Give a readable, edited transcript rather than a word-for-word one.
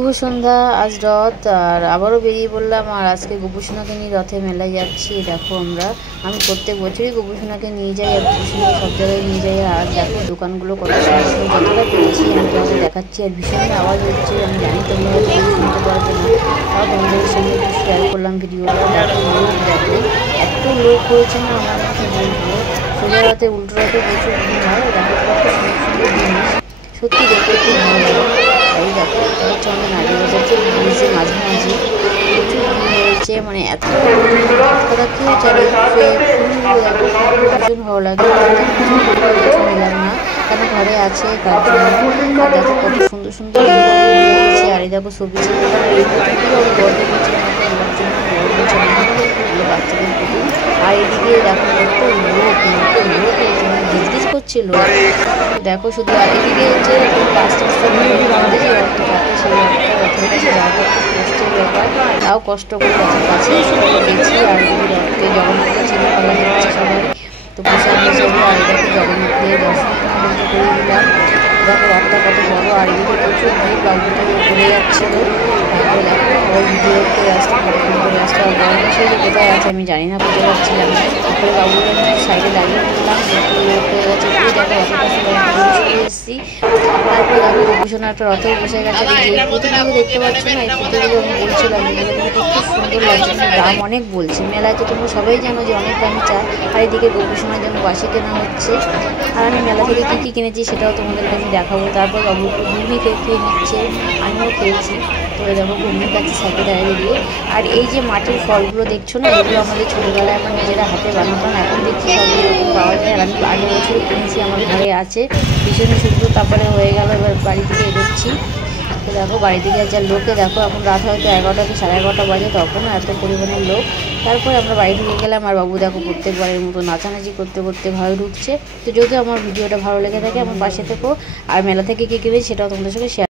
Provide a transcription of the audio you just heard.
শুভ সন্ধ্যা। আজ রথ আর আবারও বেরিয়ে পড়লাম। আর আজকে গোপুসোনাকে নিয়ে রথে মেলায় যাচ্ছি। দেখো আমি প্রত্যেক বছরই গোপুসোনাকে নিয়ে যাই আর গোপুসোনাকে সব জায়গায় নিয়ে যাই। আর আজ দেখো দোকানগুলো কত সুন্দর, যতটা পেরেছি আমি তোমাদের দেখাচ্ছি। আর ভীষণই আওয়াজ হচ্ছে, আমি জানি তোমরা হয়তো কিছু শুনতে পারবে না, তাও তোমাদের সঙ্গে একটু শেয়ার করলাম ভিডিওটা। দেখো দেখো এত লোক হয়েছে না, আমার কি বলবো। সোজা রথে উল্টো রথে প্রচুর ভিড় হয়। দেখো কত সুন্দর সুন্দর জিনিস, সত্যি দেখতে খুব ভালো লাগে। এই দেখো এটা হচ্ছে আমাদের নারীবাজার যে ব্রিজের মাঝামাঝি প্রচুর ভিড় হয়েছে, মানে এত রাস্তাটা কি চারিদিকে ফুলগুলো দেখো ভীষণ ভালো লাগে। কিছু নিলাম না কেন ঘরে আছে তার জন্য। আর দেখো কত সুন্দর সুন্দর দিয়েছে। আর এই দেখো সবজি বড়দের নিচে এবার জন্য বড় হয়েছে বাচ্চাদের প্রতি। আর এদিকে দেখো কত লোক হয়েছে, মানে গিজগিজ করছে লোক। দেখো শুধু এদিকে হচ্ছে রাস্তা আমাদের যে রথটা থাকে সেই রথের কাছে যাওয়াটা খুব কষ্টের ব্যাপার, তাও কষ্ট করে রথের কাছে গেছি। আর এদিকে রথকে জগন্নাথকে চিনে ফেলা যাচ্ছে সবাই, তো প্রসাদ হিসেবে আর এটাকে জগন্নাথকে দর্শন করে দিলাম। দেখো রথটা কত বড়। আর এদিকে প্রচুর ভিড়, বাবুটা ঘুরে যাচ্ছিলো। তারপরে দেখো সবাই ভিডিও করে আসতে ফটো করে আসতে। আর বড় মশাই যে কোথায় আছে আমি জানি না, কোথায় যাচ্ছিলাম। তারপরে বাবুর সাইডে দাঁড়িয়ে পড়লাম, একটু লোক হয়ে গেছে। একটু দেখো রথটা সবাই এসেছি। তারপরে দেখো গোপুসোনা একটা রথেও বসে গেছে। যে পুঁতিগুলো দেখতে পাচ্ছ না, এই পুঁতিগুলো আমি বলছিলাম এগুলো কিন্তু খুব সুন্দর লাগছে, দাম অনেক বলছে। মেলায় তো তোমরা সবাই জানো যে অনেক দামি চায়। আর এদিকে গোপুসোনার জন্য বাসি কেনা হচ্ছে। আর আমি মেলা থেকে কী কী কিনেছি সেটাও তোমাদেরকে আমি দেখাবো। তারপর বাবু ঘুগনি খেয়ে নিচ্ছে, আমিও খেয়েছি। তো দেখো ঘুগনি খাচ্ছি সাথে দাঁড়িয়ে। আর এই যে মাটির ফলগুলো দেখছো না, এগুলো আমাদের ছোটোবেলায় আমার নিজেরা হাতে বানাতাম। এখন দেখছি সব এরকম পাওয়া যায়। আর আমি আগের বছরই কিনেছি, আমার ঘরে আছে ভীষণই সুন্দর। তারপরে হয়ে গেল, এবার বাড়ি থেকে এগোচ্ছি। তো দেখো বাড়ি থেকে যা লোকে দেখো, এখন রাত হয়তো 11টা কি 11:30 বাজে, তখনও এত পরিমাণের লোক। তারপরে আমরা বাড়ি ঢুকে গেলাম। আর বাবু দেখো প্রত্যেকবারের মতো নাচানাচি করতে করতে ঘরে ঢুকছে। তো যদি আমার ভিডিওটা ভালো লেগে থাকে আমার পাশে থেকো। আর মেলা থেকে কী কিনেছি সেটাও তোমাদের সঙ্গে শেয়ার